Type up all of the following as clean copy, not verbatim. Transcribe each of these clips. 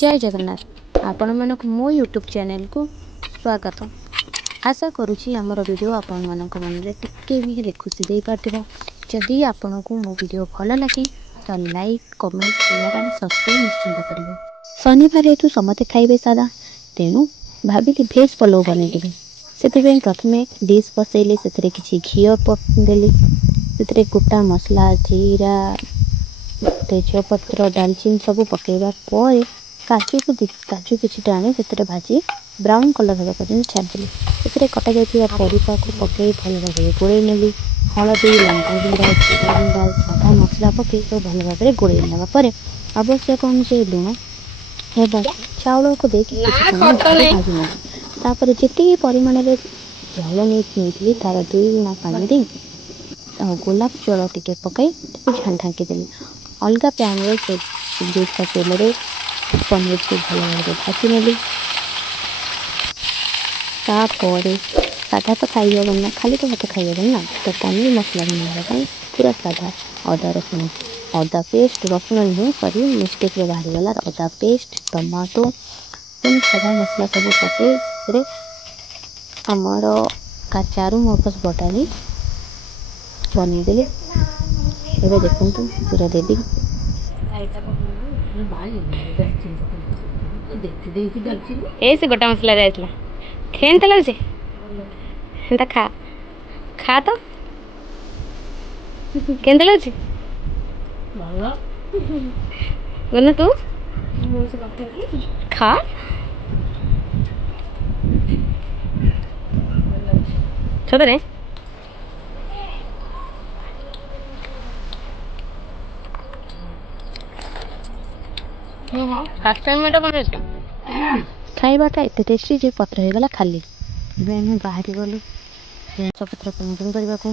जय जगन्नाथ आपण मानक मो यूट्यूब चैनल को स्वागत। आशा करुँची आमर वीडियो आपण मानक मन रे टिके भी हेले खुशी दे पारथिबो। जदि आपन को मो वीडियो भल लगे तो like comment share and subscribe निश्चित करिवे। शनिवार हेतु समते खाइबे सादा तेनु भाबिली भेज पलो बने दिबे। सेतिबे प्रथमे डिश बसैले सेतरे किछि घियो देली सेतरे गोटा मसला जीरा तेजपत्र दालचीनी सब पकेबा पर काजू किछिटा आनी से भाजी ब्राउन कलर होगा पर्यटन छाड़ी से कटा जा परिवा को पकई भल भाव गोड़े नेली हलदी लंका गुंडा जीरा गुंडा सादा मसला पकई सब भल भाव गोड़े नापर आवश्यक अनुसार लुण एवं चाउल को भाजी जी परिमाण चाउल नहीं तार 2 गुणा पानी दे गोलाप जल टिके पकई ढांकी देली अलग पैन रे तेल पनीर को भल भाव भाजी नेली साधा तो खाई ना खाली तो भात खाई ना तो पनीर मसला बनाने पूरा साधा अदा रसुण अदा पेस्ट रसुण नुह सॉरी मिस्टेक रे बाहरी गला अदा पेस्ट टमाटो सादा मसला सब पकई आमर चारू मगज बटाली बनईदेली एवं देखु पूरा रेडी ऐसे गोटा मसला जाइला खेन तला से हेंता खा खा तो केन तला से बाला बोलना तू खा छोटे फास्ट टाइम में बन खाइबाटा एत टेस्टी जे पत्र हो गला खाली आम बाहरी गलु पत्र पेंटिंग करने को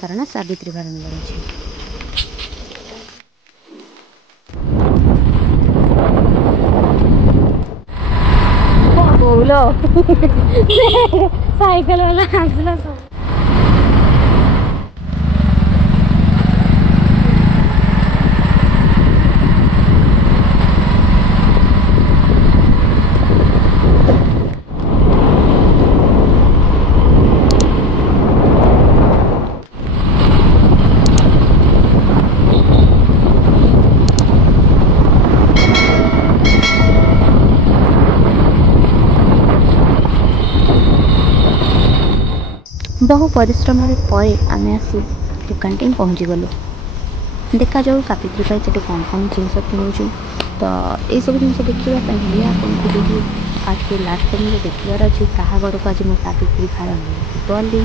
कारण सावित्री बारण लगे बोलो साइकिल वाला आसला सब बहु परिश्रम आम आसी दुकान टी पहुँची गलु देखा जाऊ सावित्री से कौन कौन जिनस किणुचु तो ये सब जिन देखापी आपको फास्ट लास्ट टाइम देखार अच्छे क्या घर को आज मुझे सावित्री फार्म गली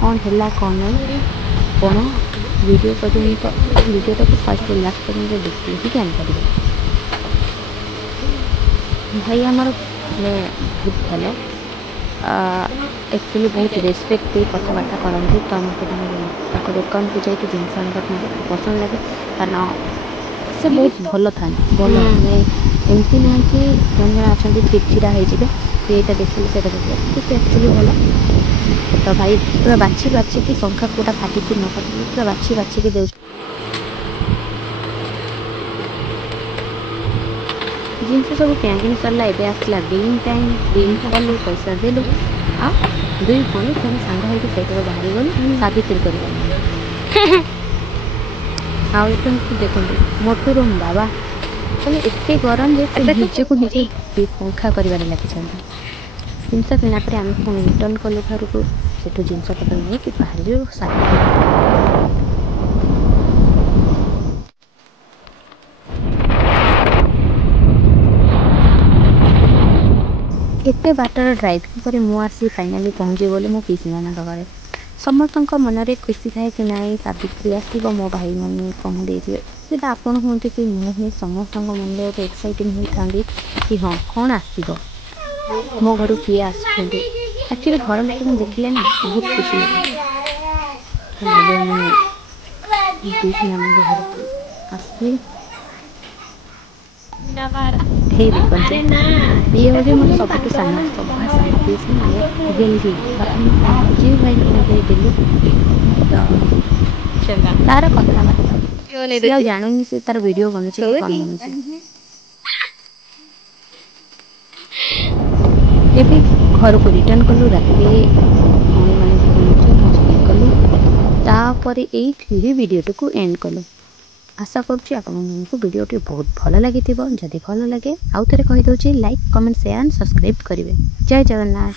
कौन है कौन नहीं कौन वीडियो पर्यटन वीडियोटा को फास्ट लास्ट टाइम देखिए ही जानपर भाई आमर बहुत भल एक्चुअली बहुत रेस्पेक्ट दे कथबार्ता करती तो आमको दुकान को जाकि जिनस आने पसंद लगे कारण से बहुत भल था भल एमती ना कि जन अच्छा चिड़चिड़ा हो यहाँ देखिए से देखिए एक्चुअली भल तो भाई पूरा बाछी बाछिकी शंखा कौटा फाटी न फाटी पूरा बाछी बाछिकी दे जिनस सब किणाकिणी सरला एवं आसला बिल टाइम बिल कलु पैसा देलु आ 2 भौणी तुम सांग होकर बाहरी गलु सावित्री कर देखो मोटू रो बाबा कहले एत गरम निजे को निजे पंखा कर लगी जिनस किणा पर आम पुणी रिटर्न कलु घर को से जिनस पत्र नहीं बाहर एते बाटर ड्राइविंग पर मुझे फाइनाली पहुँची गली मो पीसी मान घरे समस्त मन में खुशी थाए कि ना सावित्री आसो मो भाई मैंने कौन देते आपड़ कहते कि मुझे समस्त मन में गोटे एक्साइटिंग होता कि हाँ कौन आसो मो घर किए आक्चुअली घर लोग देखिले ना बहुत खुशी पीसी मान घर आसली हे देखते ये हूँ मोर सब सान दिल्ली जी भाई दिल्ली तो तार कथबार्ता जानूनी से तार वीडियो बनू ଏବେ ଘରକୁ ରିଟର୍ନ कलु राति मस्ती कलु तापर ये वीडियो को एंड कलु। आशा करुँच आपको वीडियोटी बहुत भल लगी जदि भल लगे आउ थे कहीदे like comment share and subscribe करेंगे। जय जगन्नाथ।